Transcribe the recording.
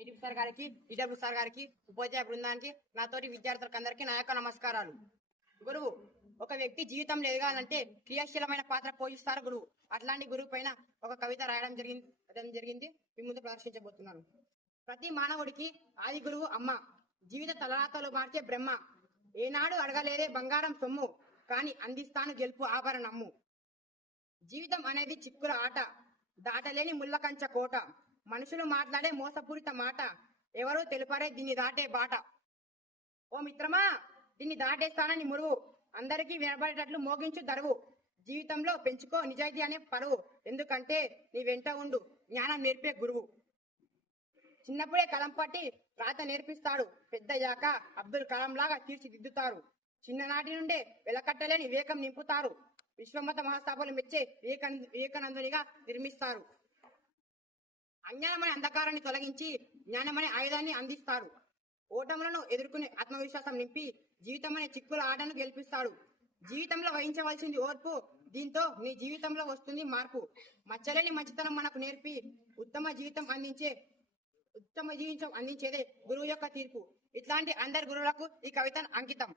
ATP sir గారికి, EW sir గారికి, ఉపాధ్యాయ బృందానికి, నాతోటి విద్యార్థులకు అందరికీ నా యొక్క నమస్కారాలు. గురువు ఒక వ్యక్తి జీవితంలో ఎదగాలంటే క్రియాశీలమైన పాత్ర పోషిస్తారు గురువు. అట్లాంటి గురువు పైన ఒక కవిత రాయడం జరిగింది మీ ముందు ప్రదర్శించబోతున్నాను. ప్రతి మానవుడికి ఆది గురువు అమ్మ, జీవిత తలరాతలు మార్చే బ్రహ్మ. ఏనాడు అడగలేదే బంగారం సొమ్ము, కాని అందిస్తాను గెలుపు ఆభరణమ్ము. జీవితం అనేది చిక్కుల ఆట, దాటలేని ముళ్ళ కంచ కోట. మనుషులు మాట్లాడే మోసపూరిత మాట, ఎవరూ తెలుపరే దీన్ని దాటే బాట. ఓ మిత్రమా, దీన్ని దాటేస్తానని మురువు, అందరికీ వినబడేటట్లు మోగించు దరువు. జీవితంలో పెంచుకో నిజాయితీ అనే పరువు, ఎందుకంటే నీ వెంట ఉండు జ్ఞానం నేర్పే గురువు. చిన్నప్పుడే కలం పట్టి రాత నేర్పిస్తాడు, పెద్దయ్యాక అబ్దుల్ కలాం లాగా తీర్చిదిద్దుతారు. చిన్ననాటి నుండే వెలకట్టలేని వివేకం నింపుతారు, విశ్వమత మహాసభలు మెచ్చే వివేకానందునిగా నిర్మిస్తారు. అజ్ఞానమనే అంధకారాన్ని తొలగించి జ్ఞానమనే ఆయుధాన్ని అందిస్తారు. ఓటములను ఎదుర్కొనే ఆత్మవిశ్వాసం నింపి జీవితం అనే చిక్కుల ఆటను గెలిపిస్తాడు. జీవితంలో వహించవలసింది ఓర్పు, దీంతో నీ జీవితంలో వస్తుంది మార్పు. మచ్చలేని మంచితనం మనకు నేర్పి ఉత్తమ జీవితం అందించేదే గురువు యొక్క తీర్పు. ఇట్లాంటి అందరి గురువులకు ఈ కవిత అంకితం.